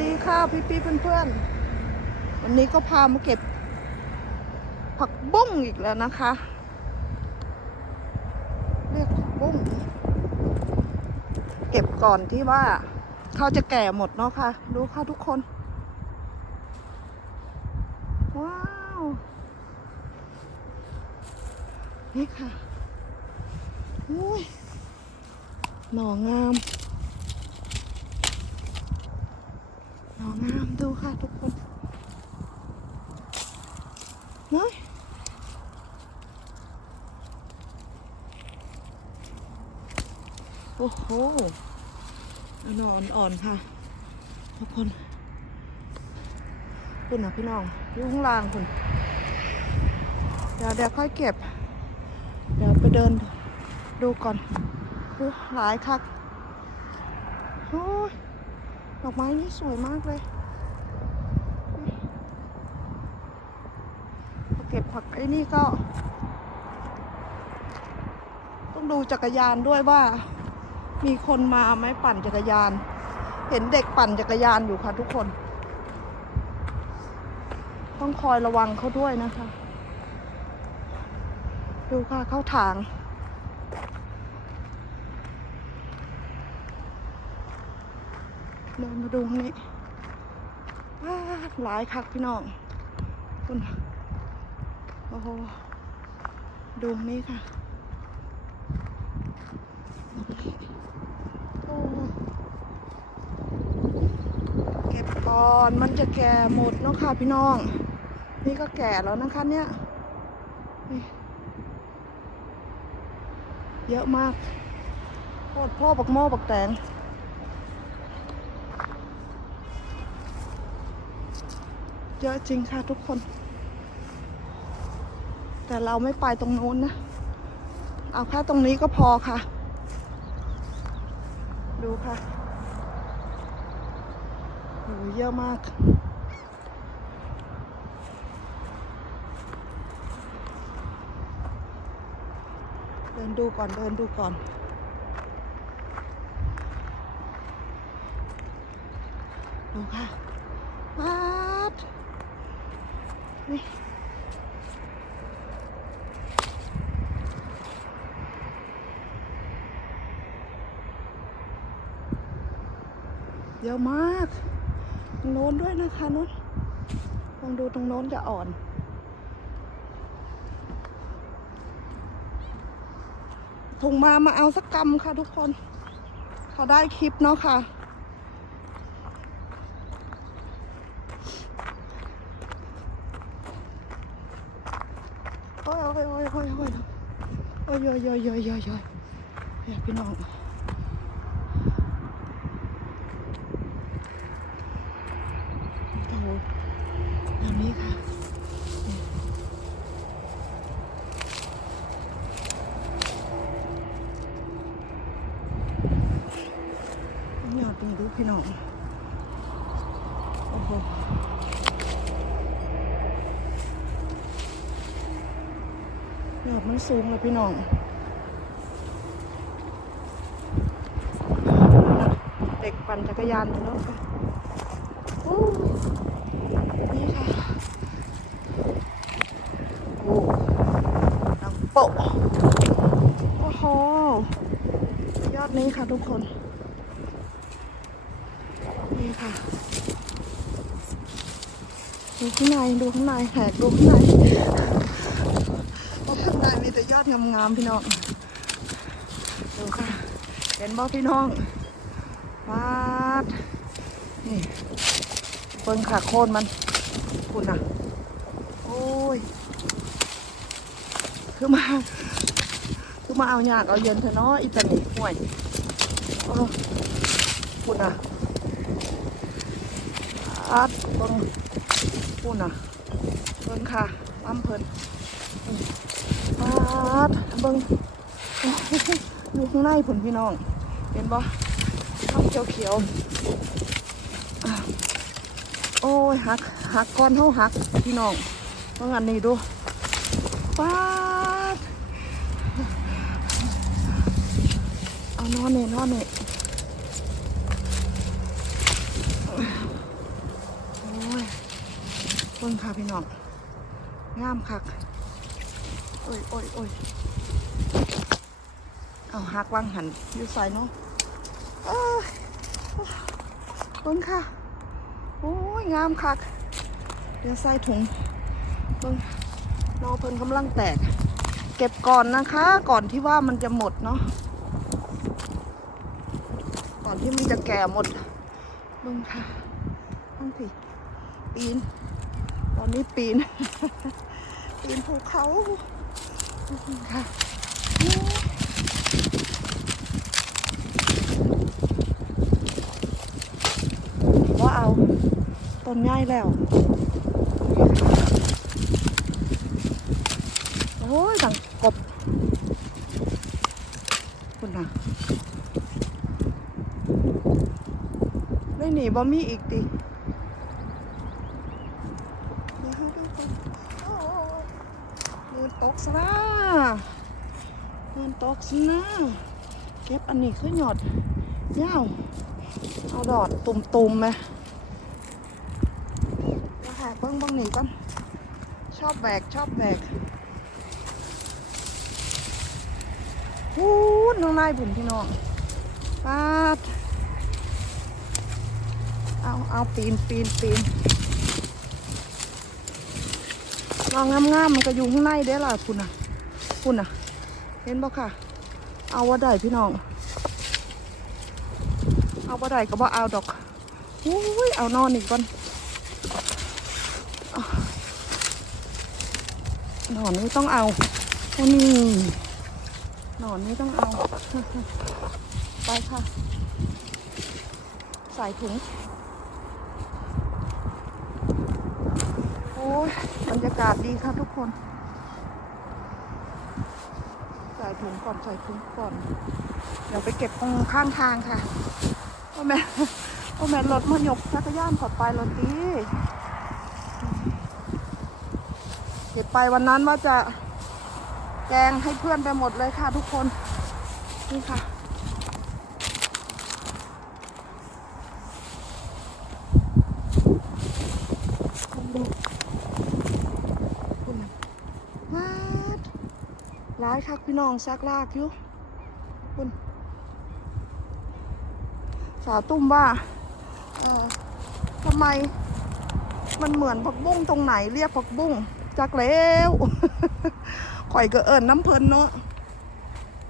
ดีค่ะพี่ๆเพื่อนๆ วันนี้ก็พามาเก็บ ผักบุ้งอีกแล้วนะคะ เรียกผักบุ้ง เก็บก่อนที่ว่าเขาจะแก่หมดเนาะค่ะ ดูค่ะทุกคน ว้าว นี่ค่ะอุ้ยหน่องาม หน่องามดูค่ะทุกคนเฮ้ยโอ้โหนอนอ่อนๆค่ะ ทุกคนคุณนะพี่น้องอยู่ข้างล่างคุณเดี๋ยวเดี๋ยวค่อยเก็บ เดี๋ยวไปเดินดูก่อนดูหลายคัก ดอกไม้นี่สวยมากเลยเก็บผักไอ้นี่ก็ ต้องดูจักรยานด้วยว่า มีคนมาไหมปั่นจักรยาน เห็นเด็กปั่นจักรยานอยู่ค่ะทุกคน ต้องคอยระวังเขาด้วยนะคะ ดูค่ะเข้าทาง เดินมาดูตรงนี้หลายคักพี่น้องคุณโอ้โหดูนี้ค่ะเก็บก่อนมันจะแก่หมดเนาะค่ะพี่น้อง นี่ก็แก่แล้วนะคะเนี่ยเยอะมากโคตรพ่อบักโม่บักแตง เยอะจริงค่ะทุกคน แต่เราไม่ไปตรงโน้นนะ เอาแค่ตรงนี้ก็พอค่ะ ดูค่ะโหเยอะมาก เดินดูก่อน เดินดูก่อนดูค่ะมา เยอะมากตรงโน้นด้วยนะคะโน้นลองดูตรงโน้นจะอ่อนถุงมามาเอาสักกำค่ะทุกคน เขาได้คลิปเนาะค่ะ โอ้ยโอ้ยโอ้ยโอ้ยโอ้ยโอ้ ยอยอยอยอยอยอยพี่น้องโอ้โหอย่างนี้ค่ะนี่ยอดดีดูพี่น้องโอ้โห ยอด มันสูงเลยพี่น้องเด็กปั่นจักรยานอยู่แล้วค่ะนี่ค่ะ โอ้ดังโปะโอ้โห ยอดนี้ค่ะทุกคน นี่ค่ะ ดูข้างใน ดูข้างในแหกดูข้างใน เพราะข้างใน มีแต่ยอดงามๆพี่น้องดูค่ะ เห็นบ่พี่น้องวาดนี่เบิ่งขาโคนมันคุณน่ะ โอ้ย คือมา คือมาเอาหยากเอาเย็นเถอะเนาะอีตานี่ห่วยคุณน่ะอาดเบิ่งคุณน่ะเบิ่งค่ะอ้ำเพิ่น ปาดเบิ้งอยู่ข้างในผลพี่น้อง เห็นบ่ข้าวเขียวเขียวโอ้ยหักหักก้อนเท่าหักพี่น้องเมื่ออันนี้ดูปาดเอานอนเน่นอนเน่บิ่งค่ะพี่น้องงามคัก โอ้ยโอ้ยโอ้ยเอาหักวางหันอยู่ใส่เนาะเอ้ยเบิ่งค่ะ โอ้ย งามคักเดี๋ยวใส่ถุงเบิ่งนอเพิ่นกำลังแตก เก็บก่อนนะคะ ก่อนที่ว่ามันจะหมดเนาะ ก่อนที่มันจะแก่หมดเบิ่งค่ะต้องสิปีน ตอนนี้ปีน ปีนภูเขา ค่ะว่าเอาต้นใหญ่แล้ว โอ้ยดังกบคุณนะได้หนีบ่มีอีกติเดี๋ยวให้ดูก่อนโอ้ย เงินตกซะนะเงินะเก็บอันนี้ขึ้นหยอดเย้าวเอาดอดตุ่มๆไหมเดี๋ยวหาเบิ้งบิ้งหนีก่อนชอบแบกชอบแบกพูดน้องนายผมพี่น้องปาดเอาเอาปีนปีนปีนลองงามๆมันก็อยู่ข้างในเด้อล่ะคุณน่ะ คุณน่ะ เห็นบ่ค่ะ เอาว่าได้พี่น้อง เอาว่าได้ก็บ่เอาดอกอุ้ยเอานอนอีกก่อนเอานอนนี้ต้องเอาโอ้นี่หนอนนี่ต้องเอา ไปค่ะ ใส่ถุง โอ้ยบรรยากาศดีค่ะทุกคน ส่ถุงก่อนใส่ถุงก่อน เดี๋ยวไปเก็บตรงข้างทางค่ะโอ้แม่โอ้แม่รถมันยกจักรยานขอดไปรถดีเก็บไปวันนั้นว่าจะแกงให้เพื่อนไปหมดเลยค่ะทุกคน นี่ค่ะ ดูคุณว้าดร้าย คักพี่น้องซักลากอยู่คุณสาวตุ้มว่าเออทำไมมันเหมือนผักบุ้งตรงไหนเรียกผักบุ้งจักแล้วข่อยก็เอิญน้ำเพลินเนาะ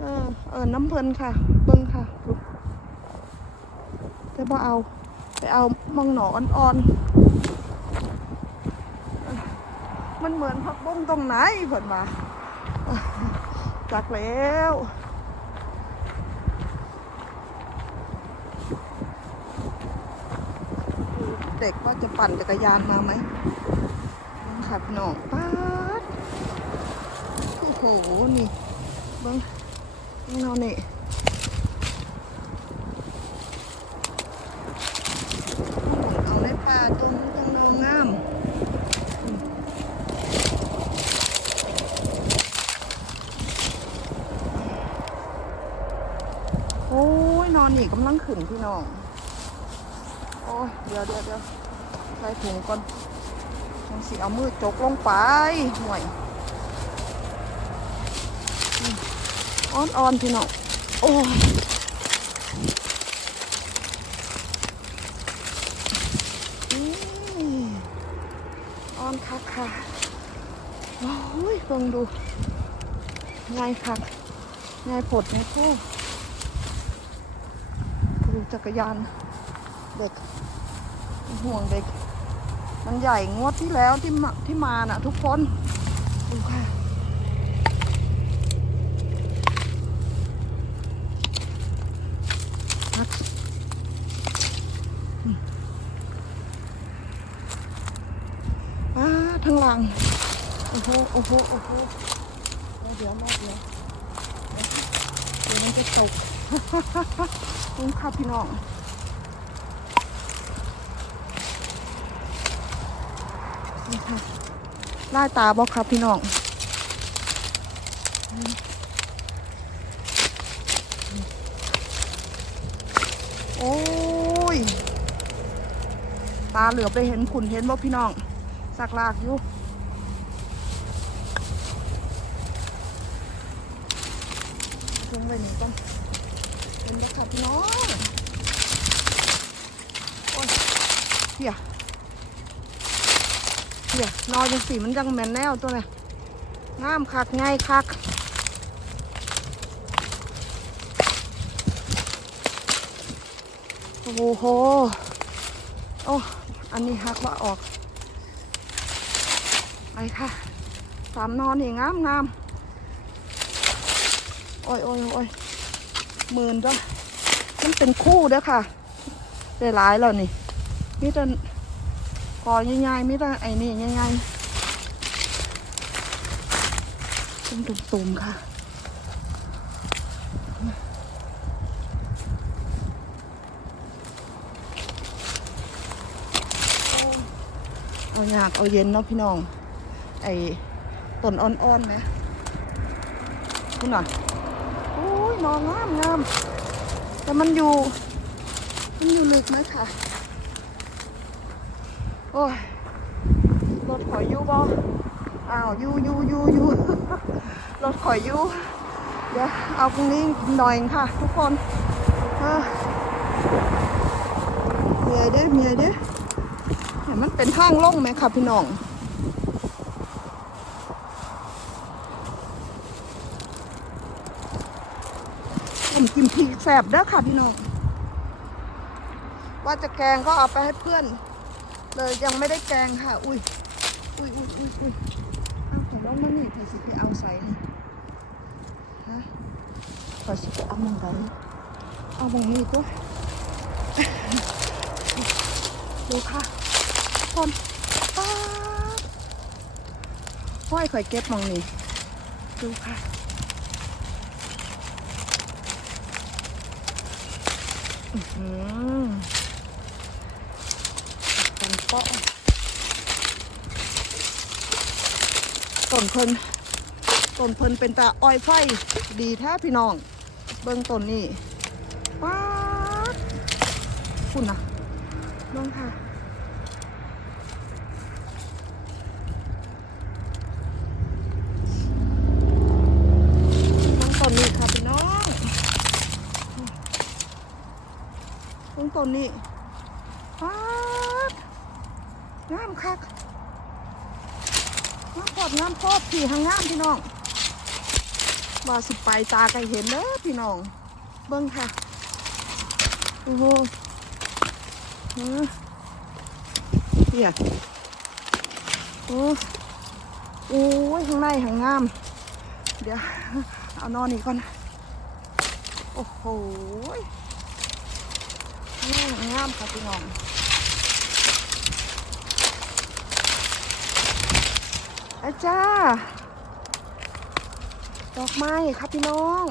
เออเอิญน้ำเพลินค่ะ เบิ้งค่ะดูแต่บ่เอา ไปเอามองหนออ่อนๆมันเหมือนผักบุ้งตรงไหนเพิ่นว่าักแล้ว เด็กว่าจะปั่นจักรยานมาไหมขับหนองป้าดโอ้โห นี่เบิ้งเบิ้งเรานี่อาในป่าตรงตรงนองงามอืมโอ้ย นอน นี่กำลังพี่น้อง โอ้ยเดี๋ยวเดี๋ยวเดี๋ยวใส่ถุงก่อนยังสิเอามือจกลงไปห่วยอ่อนอ่อนพี่น้องโอ้ยอ่อนคักค่ะโอ้ยลองดูง่ายคักง่ายผดง่ายคู่ จักรยานเด็กห่วงเด็ก มันใหญ่งวดที่แล้วที่มาที่มาน่ะ ทุกคนดูค่ะครับอืมอ่าทางหลัง โอ้โห โอ้โห โอ้โห เดี๋ยวมาเดี๋ยวเดี๋ยวมันจะตก นี่ค่ะพี่น้องนี่ค่ะล่าตาบอกครับพี่น้องโอ้ย ตาเหลือไปเห็นขุนเห็นบ่พี่น้อง สักลากอยู่ลงไปหนี่ก่อนเป็นเด้อค่ะพี่น้องโอ้ย เฮียเฮียนอนจังสีมันจังแมนแนวตัวเลยงามคักไงคักโอ้โห โอ้ อันนี้หักว่าออก ไปค่ะ สามนอนนี่งามงามโอ้ยโอ้ยโอ้ยหมื่นจ้ะมันเป็นคู่เด้อค่ะ ได้หลายแล้วนี่ มีแต่กอใหญ่ๆมีแต่ไอ้นี่ใหญ่ๆเป็นตุ่มๆค่ะเอาอยากเอาเย็นเนาะพี่น้อง ไอ้ต้นอ่อนๆไหมคุณน่ะโอ้ยนอนงามงามแต่มันอยู่ มันอยู่ลึกนะค่ะ โอ้ยรถขอยอยู่บ่อ้าวยู่ยู่ยู่ยู่รถขอยอยู่เดี๋ยวเอาตรงนี้หน่อยค่ะ ทุกคนเออเหนื่อยเด้เหนื่อยเด้เห็นมันเป็นทางล่องไหมคะพี่น้องผมกินพริกแสบเด้อค่ะพี่น้องว่าจะแกงก็เอาไปให้เพื่อน เลยยังไม่ได้แกงค่ะ อุ้ย อุ้ยอุ้ยอุ้ยอุ้ยเอาของน้องมานี่เธอสิไปเอาใส่นี่ฮะเธอสิไปเอามองไหนเอามองนี้ก็ดูค่ะคนป้าห้อยข่อยเก็บมองนี่ดูค่ะอื้อ ต้นเพิ่นต้นเพิ่นเป็นตาอ้อยไฟดีแท้พี่น้อง เบิ่งต้นนี้ป้าดคุณนะเบิ่งค่ะต้นต้นนี้ค่ะพี่น้องต้นต้นนี้ป๊าดงาม คักงามโคตรงามโคตรพี่หางงามพี่น้องว่าสิไปตาไกเห็นเด้อพี่น้อง เบิ้งค่ะ โอ้โหเออเฮียโอ้โอ้ยข้างในหางงาม เดี๋ยว เอานอนนี่ก่อนโอ้โหนี่งามค่ะพี่น้อง อาจ้า ดอกไม้ครับพี่น้อง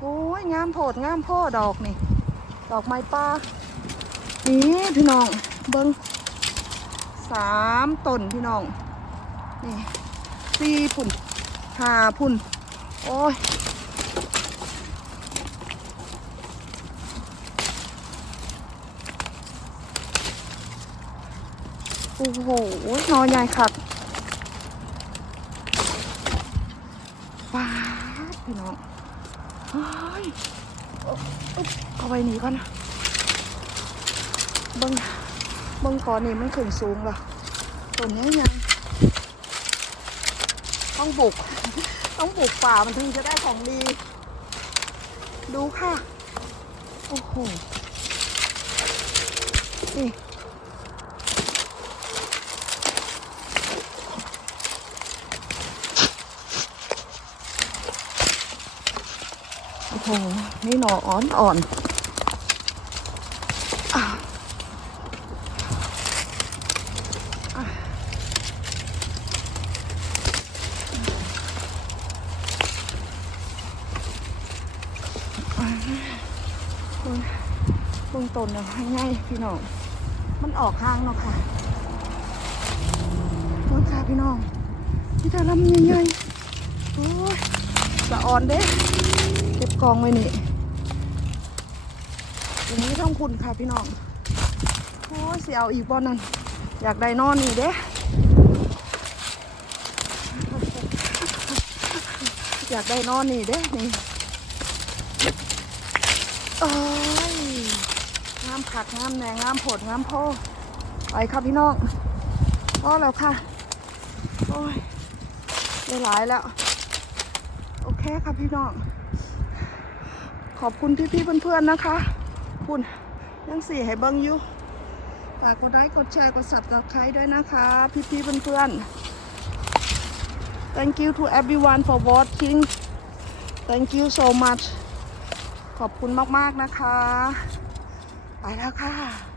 โอ้ยงามโพดงามพ่อดอกนี่ ดอกไม้ป่านี่พี่น้อง เบิ้งสามต้นพี่น้อง นี่สี่พุ่นห้าพุ่น โอ้ย โอ้โหนอนใหญ่ครับฟ้าพี่น้องเฮ้ยเอาเอาไปหนีก่อนนะบิ้งบิ้งก่อนนี่มันขึ้นสูงว่ะต้นนี้ยังต้องบุก ต้องบุกป่ามันถึงจะได้ของดี ดูค่ะ โอ้โหนี่ โอ้โหนี่หนออ่อนอ่อนอะอะอะเบิ่งเบิ่งต้นนะง่ายพี่น้อง มันออกข้างเนาะค่ะเบิ่งค่ะพี่น้องที่จะลำใหญ่ๆโอ้ย สะออนเด้เก็บกองไว้นี่อย่างนี้ต้องคุณค่ะพี่น้องโอ้เสียเอาอีกบอลนั่นอยากได้นอนนี่เด้อยากได้นอนนี่เด้นี่โอ้ยงามผักงามแหนงงามผดงามโพไปค่ะพี่น้องพ่อแล้วค่ะ โอ้ยได้หลายแล้ว โอเคค่ะพี่น้อง ขอบคุณพี่ๆเพื่อนๆนะคะคุณยังสี่ให้เบิ้งอยู่ฝากกดไลค์กดแชร์กดสับสไครด้วยนะคะ พี่ๆเพื่อนๆ thank you to everyone for watching thank you so much ขอบคุณมากๆนะคะ ไปแล้วค่ะ